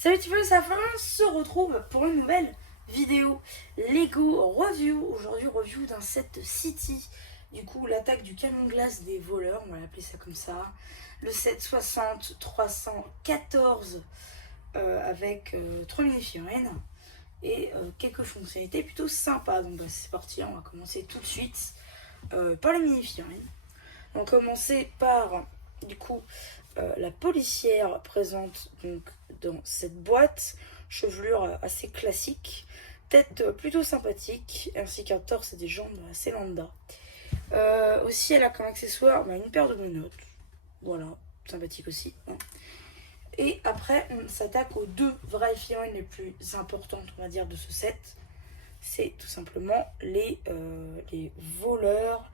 Salut tu veux, ça on se retrouve pour une nouvelle vidéo Lego Review. Aujourd'hui review d'un set City. Du coup l'attaque du camion de glace des voleurs, on va l'appeler ça comme ça. Le set 60-314 avec 3 mini-figurines et quelques fonctionnalités plutôt sympas. Donc c'est parti, on va commencer tout de suite par les mini-figurines. On va commencer par du coup la policière présente donc dans cette boîte, chevelure assez classique, tête plutôt sympathique, ainsi qu'un torse et des jambes assez lambda. Aussi elle a comme accessoire une paire de menottes, voilà, sympathique aussi. Hein. Et après on s'attaque aux deux vraies figurines les plus importantes on va dire de ce set. C'est tout simplement les voleurs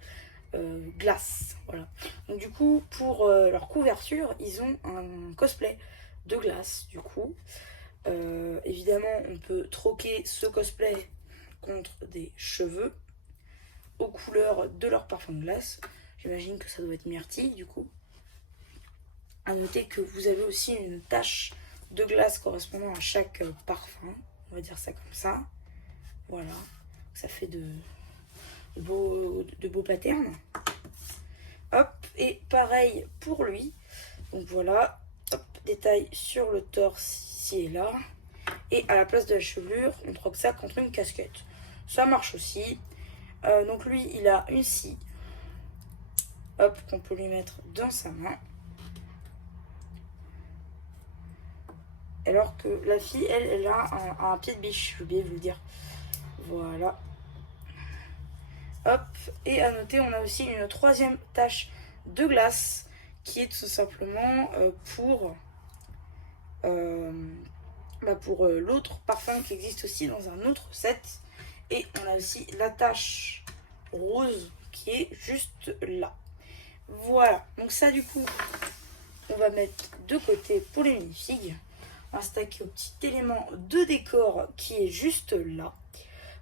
glace. Voilà. Donc du coup pour leur couverture ils ont un cosplay de glace du coup. Évidemment on peut troquer ce cosplay contre des cheveux aux couleurs de leur parfum de glace. J'imagine que ça doit être myrtille du coup. A noter que vous avez aussi une tache de glace correspondant à chaque parfum, on va dire ça comme ça. Voilà, ça fait de beaux patterns. Hop, et pareil pour lui. Donc voilà, hop, détail sur le torse ici et là. Et à la place de la chevelure, on troque ça contre une casquette. Ça marche aussi. Donc lui, il a une scie. Hop, qu'on peut lui mettre dans sa main. Alors que la fille, elle a un pied de biche, j'ai oublié de vous le dire. Voilà. Hop, et à noter, on a aussi une troisième tache de glace qui est tout simplement pour l'autre parfum qui existe aussi dans un autre set. Et on a aussi la tache rose qui est juste là. Voilà, donc ça du coup, on va mettre de côté pour les minifigs. On va stacker au petit élément de décor qui est juste là.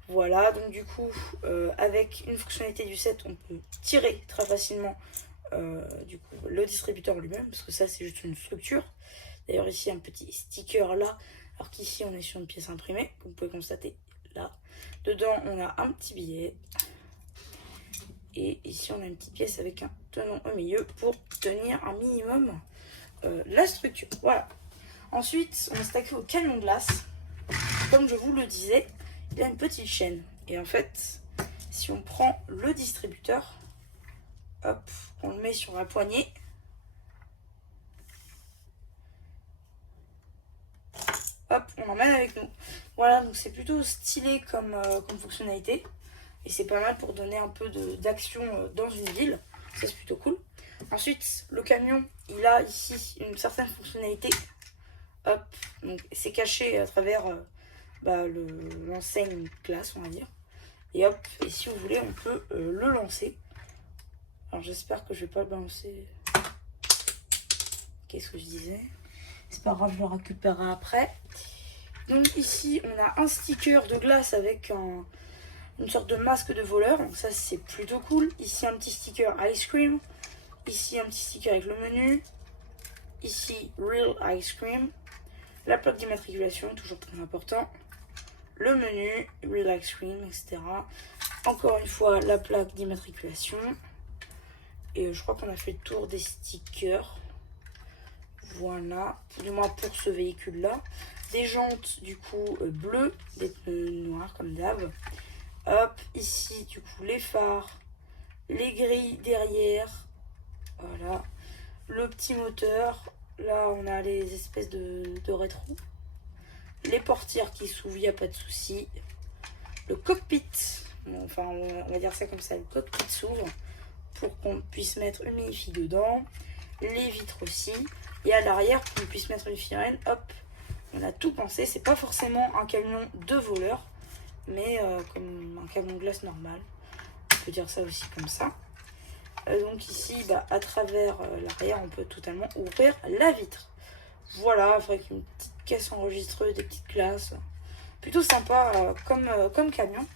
Voilà, donc du coup, avec une fonctionnalité du set, on peut tirer très facilement du coup, le distributeur lui-même, parce que ça, c'est juste une structure. D'ailleurs, ici, un petit sticker là, alors qu'ici, on est sur une pièce imprimée, comme vous pouvez constater là. Dedans, on a un petit billet. Et ici, on a une petite pièce avec un tenant au milieu pour tenir un minimum la structure. Voilà. Ensuite, on va stacker au camion de glace. Comme je vous le disais, il a une petite chaîne. Et en fait, si on prend le distributeur, hop, on le met sur la poignée. Hop, on l'emmène avec nous. Voilà, donc c'est plutôt stylé comme fonctionnalité. Et c'est pas mal pour donner un peu d'action dans une ville. Ça, c'est plutôt cool. Ensuite, le camion, il a ici une certaine fonctionnalité. Hop, donc c'est caché à travers l'enseigne glace, on va dire. Et hop, et si vous voulez, on peut le lancer. Alors j'espère que je vais pas le balancer. Qu'est-ce que je disais? C'est pas grave, je le récupérerai après. Donc ici, on a un sticker de glace avec une sorte de masque de voleur. Donc ça, c'est plutôt cool. Ici, un petit sticker Ice Cream. Ici, un petit sticker avec le menu. Ici, Real Ice Cream. La plaque d'immatriculation, toujours très important. Le menu, Real Ice Cream, etc. Encore une fois, la plaque d'immatriculation. Et je crois qu'on a fait le tour des stickers. Voilà, du moins pour ce véhicule-là. Des jantes, du coup, bleues, des pneus noirs comme d'hab. Hop, ici, du coup, les phares, les grilles derrière. Voilà. Le petit moteur. Là, on a les espèces de rétro. Les portières qui s'ouvrent, il n'y a pas de souci. Le cockpit. Bon, enfin, on va dire ça comme ça. Le cockpit s'ouvre pour qu'on puisse mettre une minifig dedans. Les vitres aussi. Et à l'arrière, pour qu'on puisse mettre une figurine. Hop, on a tout pensé. C'est pas forcément un camion de voleur, mais comme un camion de glace normal. On peut dire ça aussi comme ça. Donc ici, à travers l'arrière, on peut totalement ouvrir la vitre. Voilà, avec une petite caisse enregistreuse, des petites glaces. Plutôt sympa comme camion.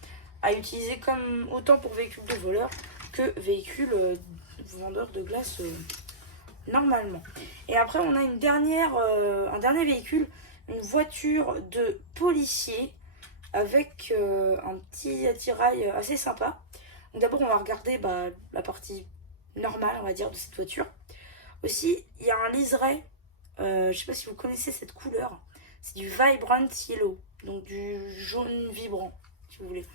À utiliser comme autant pour véhicule de voleur que véhicule vendeur de glace normalement. Et après, on a un dernier véhicule une voiture de policier avec un petit attirail assez sympa. Donc d'abord on va regarder la partie normale on va dire de cette voiture. Aussi il y a un liseré, je sais pas si vous connaissez cette couleur, c'est du Vibrant Yellow, donc du jaune vibrant si vous voulez.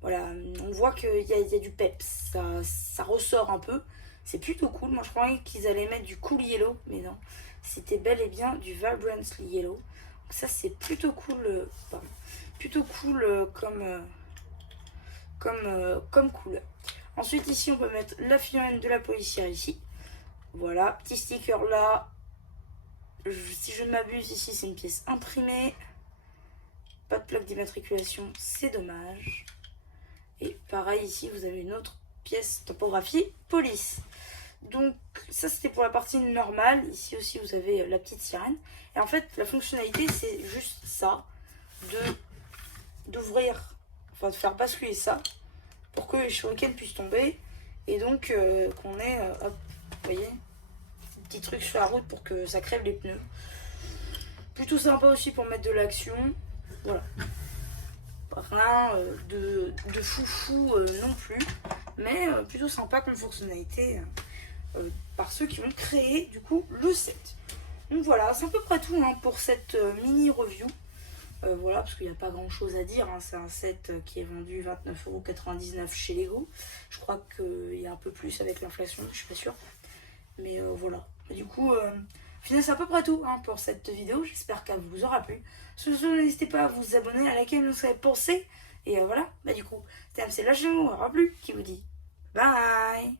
Voilà, on voit qu'il y a du peps, ça ressort un peu, c'est plutôt cool. Moi je croyais qu'ils allaient mettre du Cool Yellow, mais non, c'était bel et bien du Vibrant Yellow. Donc ça c'est plutôt cool, comme couleur. Ensuite ici on peut mettre la figurine de la policière ici. Voilà, petit sticker là. Si je ne m'abuse ici c'est une pièce imprimée. Pas de plaque d'immatriculation, c'est dommage. Et pareil ici vous avez une autre pièce topographie police. Donc ça c'était pour la partie normale. Ici aussi vous avez la petite sirène. Et en fait la fonctionnalité c'est juste ça, d'ouvrir, enfin de faire basculer ça pour que les shurikens puissent tomber. Et donc qu'on ait, hop, vous voyez, petit truc sur la route pour que ça crève les pneus. Plutôt sympa aussi pour mettre de l'action. Voilà. Rien de foufou non plus. Mais plutôt sympa comme fonctionnalité par ceux qui ont créé du coup le set. Donc voilà, c'est à peu près tout pour cette mini review. Voilà, parce qu'il n'y a pas grand chose à dire. C'est un set qui est vendu 29,99 € chez Lego. Je crois qu'il y a un peu plus avec l'inflation, je suis pas sûre. Mais voilà. Et du coup, finalement, c'est à peu près tout pour cette vidéo. J'espère qu'elle vous aura plu. Surtout, n'hésitez pas à vous abonner, à liker, nous savez penser. Et voilà, du coup, c'était MC Lâche-moi, plus qui vous dit bye.